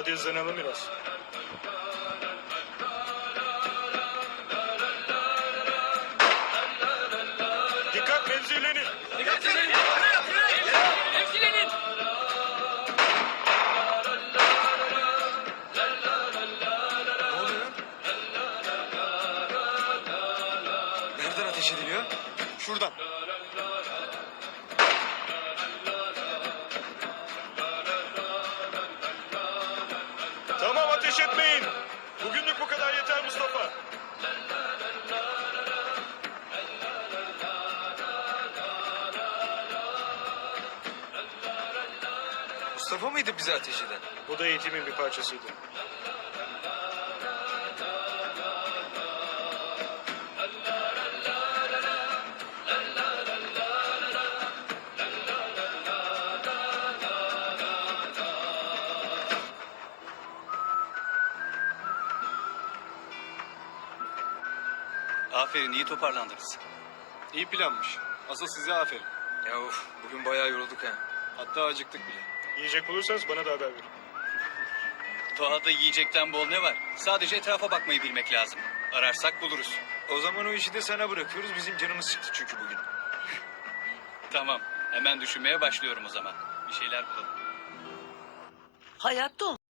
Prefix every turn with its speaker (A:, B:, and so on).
A: Hadi hızlanalım biraz. Dikkat, mevzilenin.
B: Mevzilenin.
C: Ne oluyor? Nereden ateş ediliyor?
A: Şuradan. Tamam, ateş etmeyin. Bugünlük bu kadar yeter Mustafa.
C: Mustafa mıydı bize ateş eden?
A: Bu da eğitimin bir parçasıydı.
D: Aferin, iyi toparlandınız.
E: İyi planmış. Asıl size aferin.
C: Ya of, bugün bayağı yorulduk ha.
E: Hatta acıktık bile.
A: Yiyecek bulursanız bana da haber verin.
D: Doğada yiyecekten bol ne var? Sadece etrafa bakmayı bilmek lazım. Ararsak buluruz.
C: O zaman o işi de sana bırakıyoruz. Bizim canımız çıktı çünkü bugün.
D: Tamam, hemen düşünmeye başlıyorum o zaman. Bir şeyler bulalım.
F: Hayatta